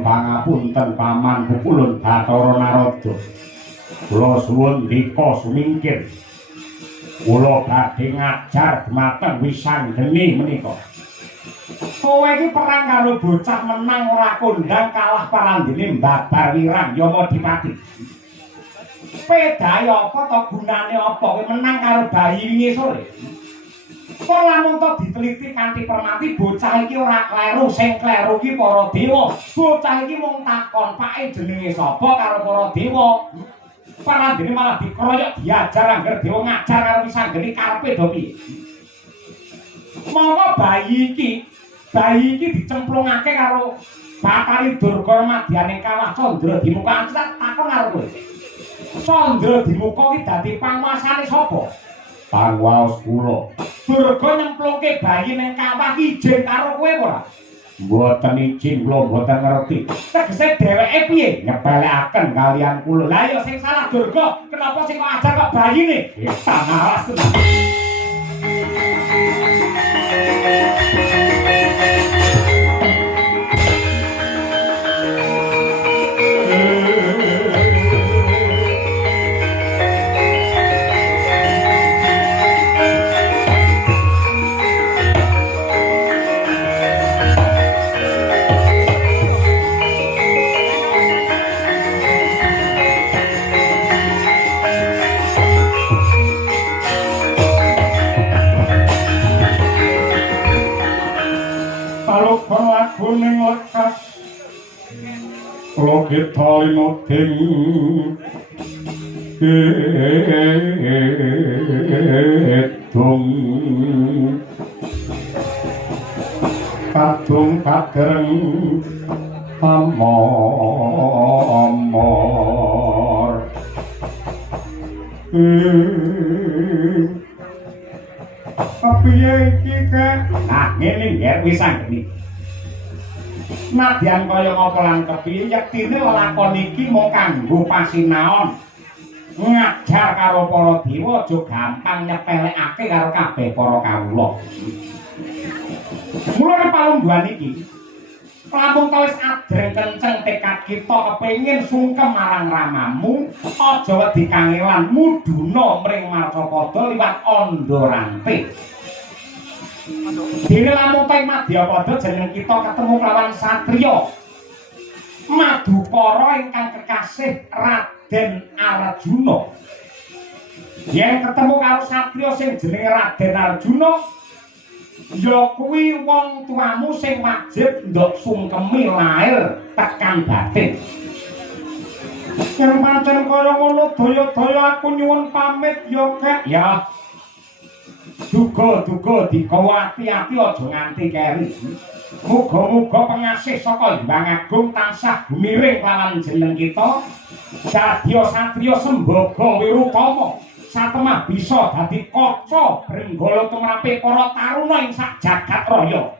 Pangapunten paman pukulun Bathara Narada. Kula suwun ndika sumingkir. Kula badhe ngajar dhumateng wisanggeni menika. Kowe iki perang karo bocah menang ora kondang kalah parandene mbabar wirang Yamadipati. Pedahe apa to gunane apa kowe menang karo bayi wingi sore? Kok lamun to diteliti kanthi permati bocah iki ora kleru, sing kleru iki para dewa. Bocah iki mung takon, "Pake jenenge sapa?" karo para dewa. Parandene malah dikroyok diajar angger dewa ngajar karo wisanggeni karepe do piye? Monggo bayi iki dicemplungake karo Bathari Durga madyaning kawah Candra Dimuka takon karo kowe. Candra Dimuka iki dadi panguasane sapa? Panguwas kula. Durga nyemplungke bayi ning kawah ijin karo kowe ora? Mboten izin, kula mboten ngerti. Tegese dheweke piye nyepelekaken kalian kula. Lah ya sing salah Durga, kenapa sing kok ajar kok bayine? Tanaras tenan. Salukur laguning lekas Lokita limuding Gedung Kadung kadereng Amor Kepiye iki kek? Nah, ngene ya wis anggene. Nadyan kaya ngapa lan kepiye yektine lelakon iki mung kanggo pasinaon. Ngajar karo para dewa aja gampang nyepelekake karo kabeh para kawula. Mulane palungguhan iki lampung tawis adreng kenceng tekad kita kepengin sungkem marang ramamu aja wedi kangelan muduna mring Marcapada liwat Andorante. Dene lampung tawis Madyapada jeneng kita ketemu kelawan satriya Madukara ingkang kekasih Raden Arjuna. Yen ketemu karo satriya sing jenenge Raden Arjuna ya kuwi wong tuamu sing wajib ndok sungkemi lair tekan batin. Yen pancen kaya ngono daya-daya aku nyuwun pamit ya Kek. Ya. Duga-duga dikawa ati-ati aja nganti keri. Muga-muga pengasih saka Hyang Agung tansah gumiring lawan jeneng kita. Dadya satriya sembaga wirutama. Satemah bisa dadi kaca brenggala tumrape para taruna ing sak jagat raya.